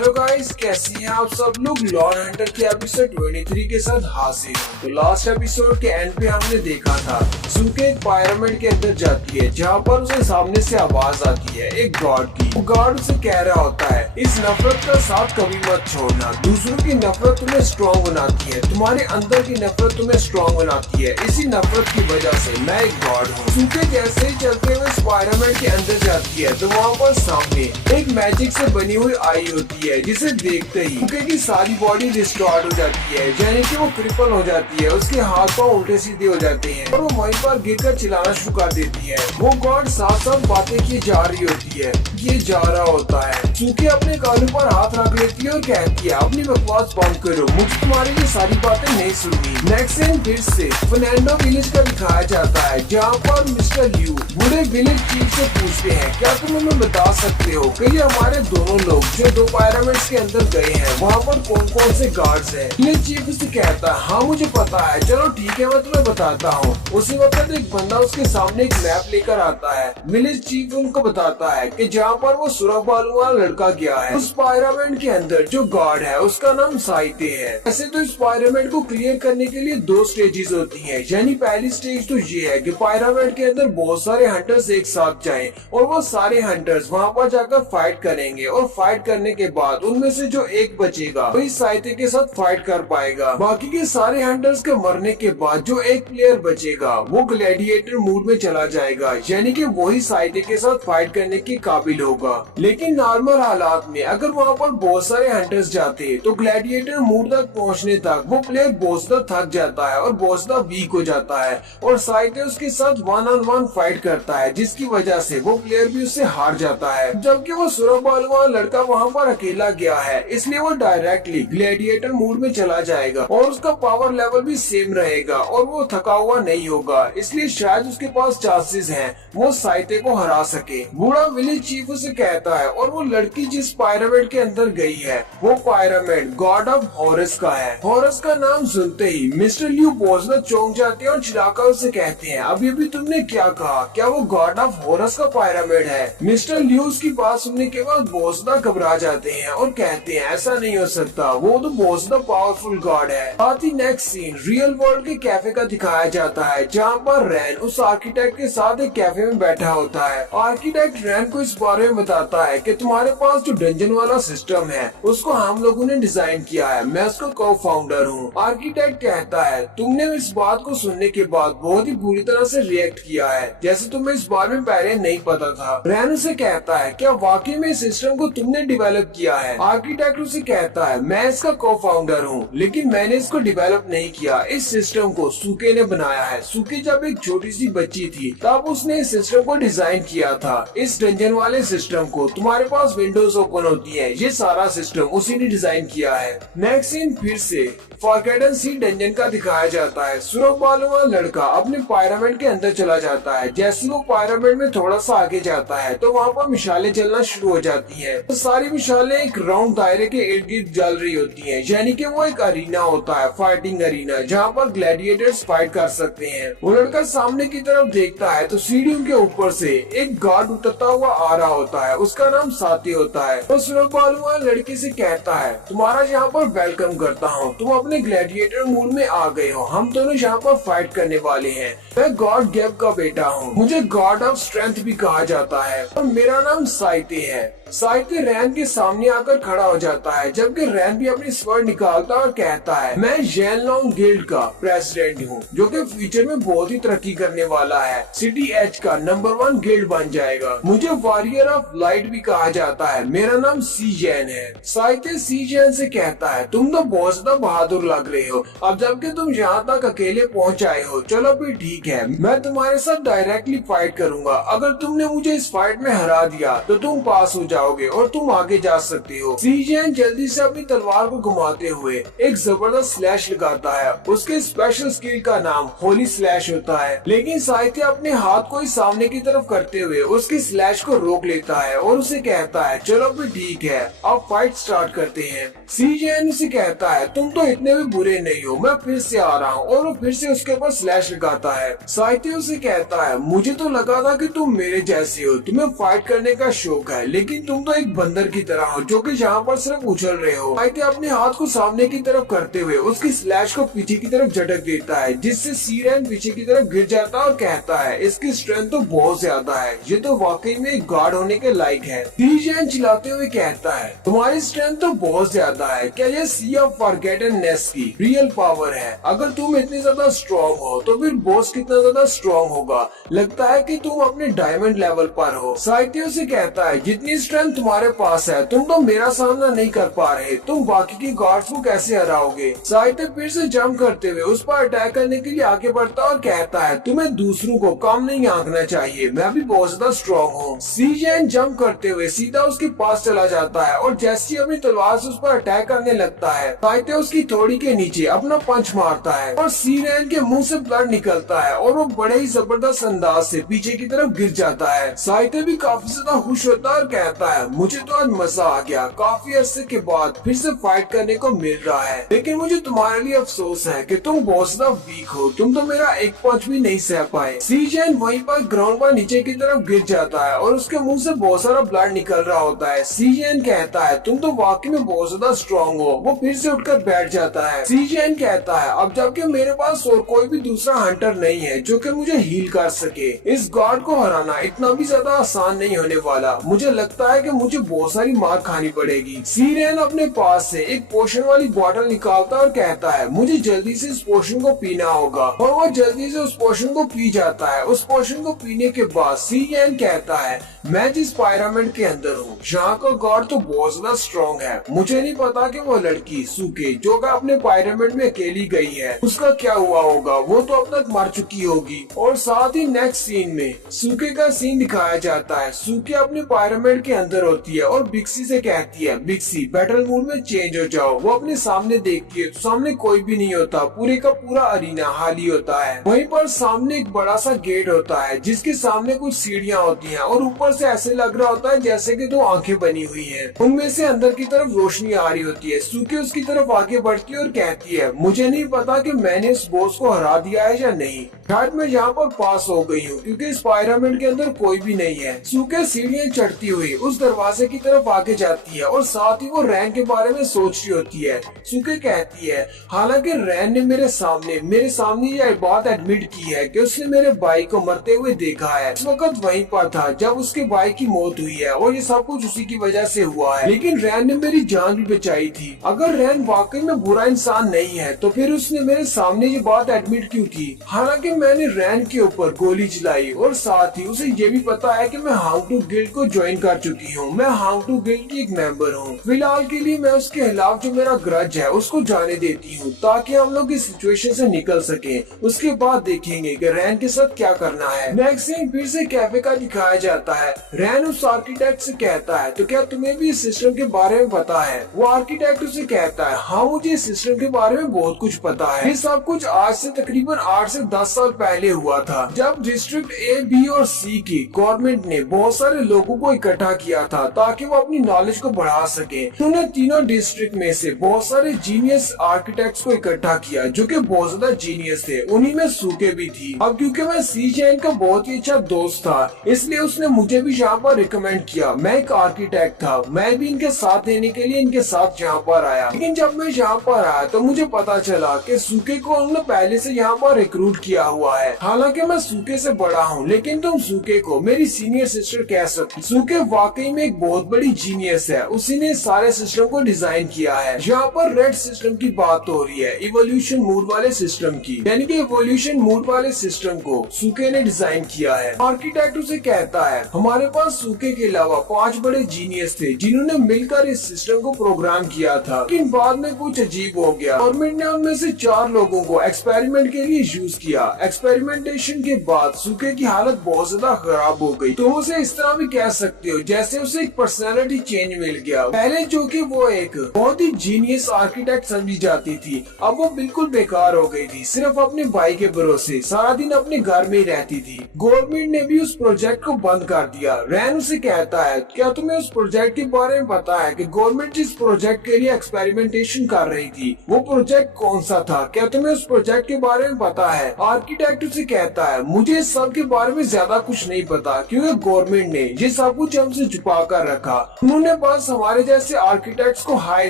Hello guys, कैसे हैं आप सब लोग। लॉ एंड हंटर के एपिसोड 23 के साथ हाजिर हूं। तो लास्ट एपिसोड के एंड पे हमने देखा था सूके एक पायरामिड के अंदर जाती है, जहां पर उसे सामने से आवाज आती है एक गार्ड की। वो गार्ड उसे कह रहा होता है, इस नफरत का साथ कभी मत छोड़ना। दूसरों की नफरत तुम्हें स्ट्रॉन्ग बनाती है, तुम्हारे अंदर की नफरत तुम्हें स्ट्रॉन्ग बनाती है। इसी नफरत की वजह से मैं एक गार्ड हूँ। सूके जैसे ही चलते हुए इस पायरामिड के अंदर जाती है, तो वहाँ पर सामने एक मैजिक से बनी हुई आई होती है, जिसे देखते ही सूके की सारी बॉडी डिस्टॉर्ट हो जाती है, यानी कि वो क्रिपल हो जाती है। उसके हाथ पांव उल्टे सीधे हो जाते हैं और वो वहीं पर गिरकर चिल्लाना शुरू कर देती है। वो गार्ड साथ साथ बातें की जा रही होती है, ये जा रहा होता है। सूके अपने कानों पर हाथ रख लेती है और कहती है, अपनी बकवास बंद करो, मुझे तुम्हारी ये सारी बातें नहीं सुननी। नेक्स्ट सीन फिर से फर्नांडो विलेज का दिखाया जाता है, जहाँ पर मिस्टर लियू बूढ़े विलेज चीफ से पूछते हैं, क्या तुम हमें बता सकते हो कि ये हमारे दोनों लोग जो दो पायरामिड्स के अंदर गए हैं, वहाँ पर कौन कौन से गार्ड्स हैं। विलेज चीफ से कहता है, हाँ मुझे पता है, चलो ठीक है मैं तुम्हें बताता हूँ। उसी वक्त एक बंदा उसके सामने एक मैप लेकर आता है। विलेज चीफ उनको बताता है कि जहाँ पर वो सुरख बालू वाला लड़का गया है, उस पायरामिड के अंदर जो गार्ड है उसका नाम साइते है। ऐसे तो इस पायरामिड को क्लियर करने के लिए दो स्टेजेस होती है, यानी पहली स्टेज तो ये है कि पायरामिड के अंदर बहुत सारे हंटर्स एक साथ जाएं और वो सारे हंटर्स वहाँ पर जाकर फाइट करेंगे, और फाइट करने के बाद उनमें से जो एक बचेगा वही साइते के साथ फाइट कर पाएगा। बाकी के सारे हंटर्स के मरने के बाद जो एक प्लेयर बचेगा वो ग्लैडिएटर मूड में चला जाएगा, यानी कि वही साइते के साथ फाइट करने के काबिल होगा। लेकिन नॉर्मल हालात में अगर वहाँ पर बहुत सारे हंटर्स जाते तो ग्लैडिएटर मूड तक पहुँचने तक वो प्लेयर बहुत ज्यादा थक जाता है और बहुत ज्यादा वीक हो जाता है, और साइते उसके साथ 1-on-1 फाइट करता है, जिसकी वजह से वो प्लेयर भी उससे हार जाता है। जबकि वो सुरख बालू वाला लड़का वहाँ पर अकेला गया है, इसलिए वो डायरेक्टली ग्लैडिएटर मूड में चला जाएगा और उसका पावर लेवल भी सेम रहेगा और वो थका हुआ नहीं होगा, इसलिए शायद उसके पास चांसेस हैं वो साइते को हरा सके। बूढ़ा विलेज चीफ उसे कहता है, और वो लड़की जिस पायरामिड के अंदर गई है वो पायरामिड गॉड ऑफ हॉरस का है। हॉरस का नाम सुनते ही मिस्टर लियू बहुत ज्यादा चौंक जाते हैं और चिल्लाकर उसे कहते हैं, अभी तुमने क्या कहा, क्या वो गॉड ऑफ हॉरस का पायरामिड है। मिस्टर लियू उसकी बात सुनने के बाद बहुत ज्यादा घबरा जाते हैं और कहते हैं, ऐसा नहीं हो सकता, वो तो बहुत ज्यादा पावरफुल गॉड है। साथ ही नेक्स्ट सीन रियल वर्ल्ड के कैफे का दिखाया जाता है, जहाँ पर रैन उस आर्किटेक्ट के साथ एक कैफे में बैठा होता है। आर्किटेक्ट रैन को इस बारे में बताता है कि तुम्हारे पास जो डंजन वाला सिस्टम है उसको हम लोगों ने डिजाइन किया है, मैं उसका को फाउंडर हूँ। आर्किटेक्ट कहता है, तुमने इस बात को सुनने के बाद बहुत ही बुरी तरह से रिएक्ट किया है, जैसे तुम्हें इस बारे में पहले नहीं पता था। रैन उसे कहता है, क्या वाकई में सिस्टम को तुमने डेवलप किया है। आर्किटेक्ट उसे कहता है, मैं इसका को फाउंडर हूँ, लेकिन मैंने इसको डेवलप नहीं किया, इस सिस्टम को सूके ने बनाया है। सूके जब एक छोटी सी बच्ची थी तब उसने इस सिस्टम को डिजाइन किया था। इस डंजन वाले सिस्टम को तुम्हारे पास विंडोज ओपन होती है, ये सारा सिस्टम उसी ने डिजाइन किया है। नेक्स्ट सीन फिर से फॉरगेटन सी डंजन का दिखाया जाता है। सुरख बालू वाला लड़का अपने पायरामिड के अंदर चला जाता है। जैसे वो पायरामिड में थोड़ा सा आगे जाता है तो वहाँ पर मिसालें जलना शुरू हो जाती है। तो सारी मिसालें एक राउंड दायरे के इर्द गिर्द जल रही होती है, यानी कि वो एक अरीना होता है, फाइटिंग अरीना, जहाँ पर ग्लैडिएटर्स फाइट कर सकते हैं। वो लड़का सामने की तरफ देखता है तो सीढ़ियों के ऊपर से एक गार्ड उतरता हुआ आ रहा होता है, उसका नाम साथी होता है। तो सुरख बालू वाला लड़के से कहता है, तुम्हारा यहाँ पर वेलकम करता हूँ, तुम अपने ग्लैडिएटर मूड में आ गए हो, हम दोनों यहाँ पर फाइट करने वाले हैं। मैं गॉड गेब का बेटा हूँ, मुझे गॉड ऑफ स्ट्रेंथ भी कहा जाता है, और मेरा नाम साइते है। साइते रैन के सामने आकर खड़ा हो जाता है, जबकि रैन भी अपनी स्वर्ड निकालता और कहता है, मैं येनलॉन्ग गिल्ड का प्रेसिडेंट हूँ, जो कि फ्यूचर में बहुत ही तरक्की करने वाला है, सिटी एच का नंबर 1 गिल्ड बन जाएगा। मुझे वॉरियर ऑफ लाइट भी कहा जाता है, मेरा नाम सी जैन है। साइते सी जैन से कहता है, तुम तो बहुत ज्यादा बहादुर लग रहे हो, अब जबकि तुम यहाँ तक अकेले पहुँच आए हो, चलो फिर ठीक है, मैं तुम्हारे साथ डायरेक्टली फाइट करूंगा। अगर तुमने मुझे इस फाइट में हरा दिया तो तुम पास हो जाओगे और तुम आगे जा सकते हो। सीजन जल्दी से अपनी तलवार को घुमाते हुए एक जबरदस्त स्लैश लगाता है। उसके स्पेशल स्किल का नाम होली स्लैश होता है, लेकिन साहित्य अपने हाथ को ही सामने की तरफ करते हुए उसके स्लैश को रोक लेता है और उसे कहता है, चलो फिर ठीक है, अब फाइट स्टार्ट करते हैं। सीजन उसे कहता है, तुम तो इतने भी बुरे नहीं हो, मैं फिर से आ रहा हूँ, और वो फिर से उसके ऊपर स्लैश लगाता है। साहित्य उसे कहता है, मुझे तो लगा था कि तुम मेरे जैसे हो, तुम्हें फाइट करने का शौक है, लेकिन तुम तो एक बंदर की तरह हो जो कि यहाँ पर सिर्फ उछल रहे हो। साहित्य अपने हाथ को सामने की तरफ करते हुए उसकी स्लैश को पीछे की तरफ झटक देता है, जिससे सीरेन पीछे की तरफ गिर जाता है और कहता है इसकी स्ट्रेंथ तो बहुत ज्यादा है, ये तो वाकई में एक गार्ड होने के लायक है। सीरेन चिल्लाते हुए कहता है तुम्हारी स्ट्रेंथ तो बहुत ज्यादा है, क्या ये सी ऑफ फॉरगेटननेस की रियल पावर है? अगर तुम इतनी ज्यादा स्ट्रॉन्ग हो तो फिर बॉस कितना ज्यादा स्ट्रॉन्ग होगा? लगता है कि तुम अपने डायमंड लेवल पर हो। साहित्य से कहता है जितनी स्ट्रेंथ तुम्हारे पास है तुम तो मेरा सामना नहीं कर पा रहे, तुम बाकी की गार्ड्स को कैसे हराओगे? साहित्य फिर से जंप करते हुए उस पर अटैक करने के लिए आगे बढ़ता और कहता है तुम्हें दूसरों को कम नहीं आंकना चाहिए, मैं भी बहुत ज्यादा स्ट्रॉन्ग हूँ। सीजन जंप करते हुए सीधा उसके पास चला जाता है और जैसे ही अपनी तलवार से उस पर अटैक करने लगता है, साहित्य उसकी थोड़ी के नीचे अपना पंच मारता है और सीरेन के मुंह से ब्लड निकलता है और वो बड़े ही जबरदस्त अंदाज से पीछे की तरफ गिर जाता है। साहित्य भी काफी ज्यादा खुश होता है और कहता है मुझे तो आज मजा आ गया, काफी अरसे के बाद फिर से फाइट करने को मिल रहा है, लेकिन मुझे तुम्हारे लिए अफसोस है कि तुम बहुत ज्यादा वीक हो, तुम तो मेरा एक पंच भी नहीं सह पाए। सीजन वहीं पर ग्राउंड पर नीचे की तरफ गिर जाता है और उसके मुंह से बहुत सारा ब्लड निकल रहा होता है। सीजन कहता है तुम तो वाकई में बहुत ज्यादा स्ट्रॉन्ग हो। वो फिर से उठकर बैठ जाता है। सीजन कहता है अब जबकि मेरे पास और कोई भी दूसरा हंटर नहीं है जो कि मुझे हील कर सके, इस गार्ड को हराना इतना भी ज्यादा आसान नहीं होने वाला, मुझे लगता है कि मुझे बहुत सारी मार खानी पड़ेगी। सीरेन अपने पास से एक पोशन वाली बोतल निकालता और कहता है मुझे जल्दी से इस पोशन को पीना होगा और वो जल्दी से उस पोशन को पी जाता है। उस पोशन को पीने के बाद सीरेन कहता है मैं जिस पायरामिड के अंदर हूँ यहाँ का गार्ड तो बहुत ज्यादा स्ट्रॉन्ग है, मुझे नहीं पता कि वो लड़की सूके जो कि अपने पायरामिड में अकेली गई है उसका क्या हुआ होगा, वो तो अब तक मर चुकी होगी। और साथ ही नेक्स्ट सीन में सूके का सीन दिखाया जाता है। सूके अपने पायरामिड के अंदर होती है और बिक्सी से कहती है बिक्सी बैटल मोड में चेंज हो जाओ। वो अपने सामने देखती है तो सामने कोई भी नहीं होता, पूरे का पूरा अरीना खाली होता है। वहीं पर सामने एक बड़ा सा गेट होता है जिसके सामने कुछ सीढ़ियाँ होती हैं और ऊपर से ऐसे लग रहा होता है जैसे कि दो आंखें बनी हुई हैं, उनमें से अंदर की तरफ रोशनी आ रही होती है। सूके उसकी तरफ आगे बढ़ती है और कहती है मुझे नहीं पता कि मैंने इस बॉस को हरा दिया है या नहीं, शायद मैं यहाँ पर पास हो गई हूँ क्योंकि इस पायरामिड के अंदर कोई भी नहीं है। सूके सीढ़ियाँ चढ़ती हुई उस दरवाजे की तरफ आगे जाती है और साथ ही वो रैन के बारे में सोच रही होती है। सूके कहती है हालांकि रैन ने मेरे सामने ये बात एडमिट की है कि उसने मेरे भाई को मरते हुए देखा है, इस वक्त वहीं पर था जब उसके भाई की मौत हुई है और ये सब कुछ उसी की वजह से हुआ है, लेकिन रैन ने मेरी जान भी बचाई थी। अगर रैन वाकई में बुरा इंसान नहीं है तो फिर उसने मेरे सामने ये बात एडमिट क्यों की? हालांकि मैंने रैन के ऊपर गोली चलाई और साथ ही उसे ये भी पता है कि मैं हाउ टू गिल्ड को ज्वाइन कर चुकी हूँ, मैं हाउ टू गिल्ड की एक मेंबर हूँ। फिलहाल के लिए मैं उसके खिलाफ जो मेरा ग्रज है उसको जाने देती हूँ ताकि हम लोग इस सिचुएशन से निकल सके। उसके बाद देखेंगे कि रैन के साथ क्या करना है। नेक्स्ट सीन फिर से कैफे का दिखाया जाता है। रैन उस आर्किटेक्ट से कहता है तो क्या तुम्हें भी इस सिस्टम के बारे में पता है? वो आर्किटेक्ट उसे कहता है हाँ मुझे इस सिस्टम के बारे में बहुत कुछ पता है। ये सब कुछ आज से तकरीबन 8 से 10 साल पहले हुआ था जब डिस्ट्रिक्ट ए, बी और सी की गवर्नमेंट ने बहुत सारे लोगों को इकट्ठा किया था ताकि वो अपनी नॉलेज को बढ़ा सके। उन्होंने तीनों डिस्ट्रिक्ट में से बहुत सारे जीनियस आर्किटेक्ट्स को इकट्ठा किया जो कि बहुत ज्यादा जीनियस थे, उन्हीं में सूके भी थी। अब क्योंकि मैं सीजन का बहुत ही अच्छा दोस्त था इसलिए उसने मुझे भी यहाँ पर रिकमेंड किया। मैं एक आर्किटेक्ट था, मैं भी इनके साथ देने के लिए इनके साथ यहाँ पर आया, लेकिन जब मैं यहाँ पर आया तो मुझे पता चला कि सूके को उन्होंने पहले से यहाँ पर रिक्रूट किया हुआ है। हालांकि मैं सूके से बड़ा हूँ लेकिन तुम सूके को मेरी सीनियर सिस्टर कह सकते। सूके वाकई में एक बहुत बड़ी जीनियस है, उसी ने सारे सिस्टम को डिजाइन किया है। यहाँ पर रेड सिस्टम की बात हो रही है, इवोल्यूशन मूड वाले सिस्टम की, यानी कि इवोल्यूशन मूड वाले सिस्टम को सूके ने डिजाइन किया है। आर्किटेक्ट उसे कहता है हमारे पास सूके के अलावा 5 बड़े जीनियस थे जिन्होंने मिलकर इस सिस्टम को प्रोग्राम किया था, लेकिन बाद में कुछ अजीब हो गया। गवर्नमेंट ने उनमें से 4 लोगों को एक्सपेरिमेंट के लिए यूज किया। एक्सपेरिमेंटेशन के बाद सूके की हालत बहुत ज्यादा खराब हो गई। तुम उसे इस तरह भी कह सकते हो जैसे उसे एक पर्सनालिटी चेंज मिल गया। पहले जो कि वो एक बहुत ही जीनियस आर्किटेक्ट समझी जाती थी, अब वो बिल्कुल बेकार हो गई थी, सिर्फ अपने भाई के भरोसे सारा दिन अपने घर में ही रहती थी। गवर्नमेंट ने भी उस प्रोजेक्ट को बंद कर दिया। रैन उसे कहता है क्या तुम्हें उस प्रोजेक्ट के बारे में पता है कि गवर्नमेंट जिस प्रोजेक्ट के लिए एक्सपेरिमेंटेशन कर रही थी वो प्रोजेक्ट कौन सा था? क्या तुम्हें उस प्रोजेक्ट के बारे में पता है? आर्किटेक्ट उसे कहता है मुझे इस सब के बारे में ज्यादा कुछ नहीं पता क्योंकि गवर्नमेंट ने ये सब कुछ हमसे छुपा कर रखा। उन्होंने बस हमारे जैसे आर्किटेक्ट्स को हायर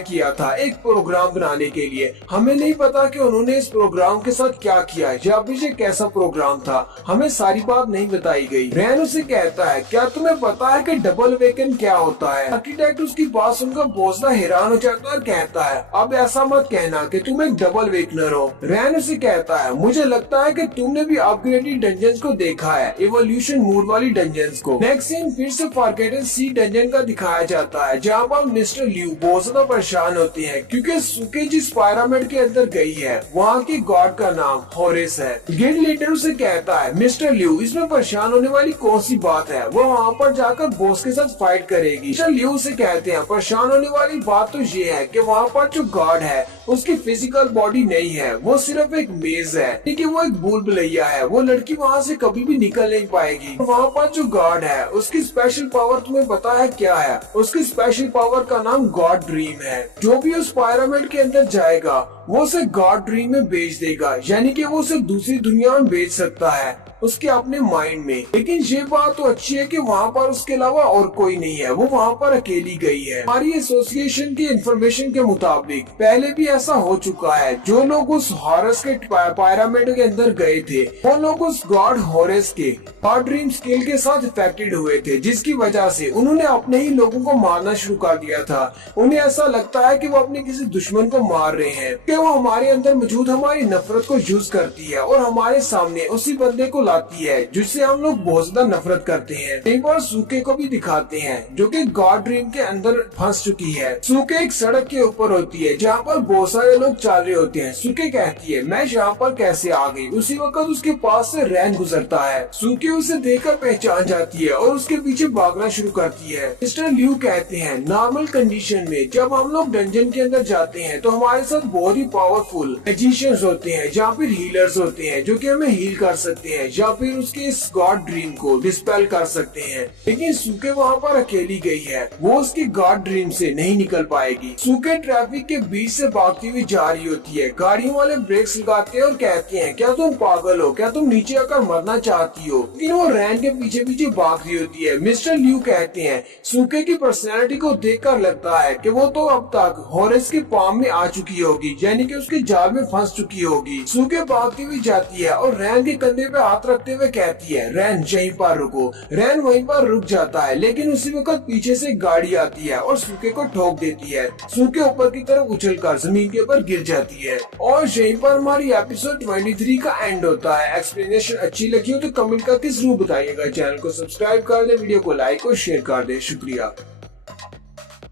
किया था एक प्रोग्राम बनाने के लिए। हमें नहीं पता कि उन्होंने इस प्रोग्राम के साथ क्या किया या पीछे कैसा प्रोग्राम था, हमें सारी बात नहीं बताई गई। रैन उसे कहता है, क्या तुम्हें पता है कि डबल वेकन क्या होता है? आर्किटेक्ट उसकी बात सुनकर बहुत हैरान हो जाता है और कहता है, अब ऐसा मत कहना कि तुम एक डबल वेकनर हो। रैन उसे कहता है, मुझे लगता है कि तुमने भी अपग्रेडेड डंजन्स को देखा है, इवोल्यूशन मोड वाली डंजन्स को। नेक्स्ट सीन फिर से फॉरगेटन सी डंजन का दिखाया जाता है, जहाँ पर मिस्टर लियू बहुत ज्यादा परेशान होती है क्योंकि सुके जिस पिरामिड के अंदर गई है वहाँ के गॉड का नाम हॉरेस है। गिल्ड लीडर उसे कहता है, मिस्टर लियू इसमें परेशान होने वाली कौन सी बात है, वो वहाँ पर जाकर बॉस के साथ फाइट करेगी। मिस्टर लियू से कहते हैं, परेशान होने वाली बात तो ये है कि वहाँ पर जो गॉड है उसकी फिजिकल बॉडी नहीं है, वो सिर्फ एक मेज है, क्योंकि वो एक भूल भुलैया है, वो लड़की वहाँ से कभी भी निकल नहीं पाएगी। वहाँ पर जो गॉड है उसकी स्पेशल पावर तुम्हें पता है क्या है? उसकी स्पेशल पावर का नाम गॉड ड्रीम है। जो भी उस पिरामिड के अंदर जाएगा वो उसे गॉड ड्रीम में भेज देगा, यानी कि वो उसे दूसरी दुनिया में भेज सकता है उसके अपने माइंड में। लेकिन ये बात तो अच्छी है कि वहाँ पर उसके अलावा और कोई नहीं है, वो वहाँ पर अकेली गई है। हमारी एसोसिएशन की इंफॉर्मेशन के मुताबिक पहले भी ऐसा हो चुका है, जो लोग उस हॉरस के पिरामिड के अंदर गए थे वो लोग उस गॉड हॉरस के गॉड ड्रीम स्किल के साथ इफेक्टेड हुए थे, जिसकी वजह से उन्होंने अपने ही लोगों को मारना शुरू कर दिया था। उन्हें ऐसा लगता है कि वो अपने किसी दुश्मन को मार रहे हैं, कि वो हमारे अंदर मौजूद हमारी नफरत को यूज करती है और हमारे सामने उसी बंदे को लाती है जिससे हम लोग बहुत ज्यादा नफरत करते हैं। एक बार सूके को भी दिखाते हैं जो कि गॉड ड्रीम के अंदर फंस चुकी है। सूके एक सड़क के ऊपर होती है जहाँ पर बहुत सारे लोग चल रहे होते हैं। सूके कहती है, मैं यहाँ पर कैसे आ गई? उसी वक्त उसके पास से रैन गुजरता है। सूके उसे देखकर पहचान जाती है और उसके पीछे भागना शुरू करती है। मिस्टर लियू कहते हैं, नॉर्मल कंडीशन में जब हम लोग डंजन के अंदर जाते हैं तो हमारे साथ बहुत ही पावरफुल मैजिशियंस होते हैं या फिर हीलर्स होते हैं जो कि हमें हील कर सकते हैं या फिर उसके इस गॉड ड्रीम को डिस्पेल कर सकते हैं। लेकिन सूके वहाँ पर अकेली गई है, वो उसकी गॉड ड्रीम से नहीं निकल पाएगी। सूके ट्रैफिक के बीच से भागती हुई जा रही होती है। गाड़ियों वाले ब्रेक्स लगाते हैं और कहते हैं, क्या तुम पागल हो? क्या तुम नीचे आकर मरना चाहती हो? लेकिन वो रैन के पीछे पीछे भाग रही होती है। मिस्टर लियू कहते हैं, सूके की पर्सनैलिटी को देखकर लगता है कि वो तो अब तक हॉरेस के पाम में आ चुकी होगी, यानी कि उसके जाल में फंस चुकी होगी। सूके भागती हुई जाती है और रैन के कंधे पे हाथ रखते हुए कहती है, रैन यहीं पर रुको। रैन वहीं पर रुक जाता है, लेकिन उसी वक्त पीछे से गाड़ी आती है और सूके को ठोक देती है। सूके ऊपर की तरफ उछलकर जमीन के ऊपर गिर जाती है। और यहीं पर हमारी एपिसोड 23 का एंड होता है। एक्सप्लेनेशन अच्छी लगी हो तो कमेंट करके जरूर बताइएगा। चैनल को सब्सक्राइब कर दे, वीडियो को लाइक और शेयर कर दे। शुक्रिया।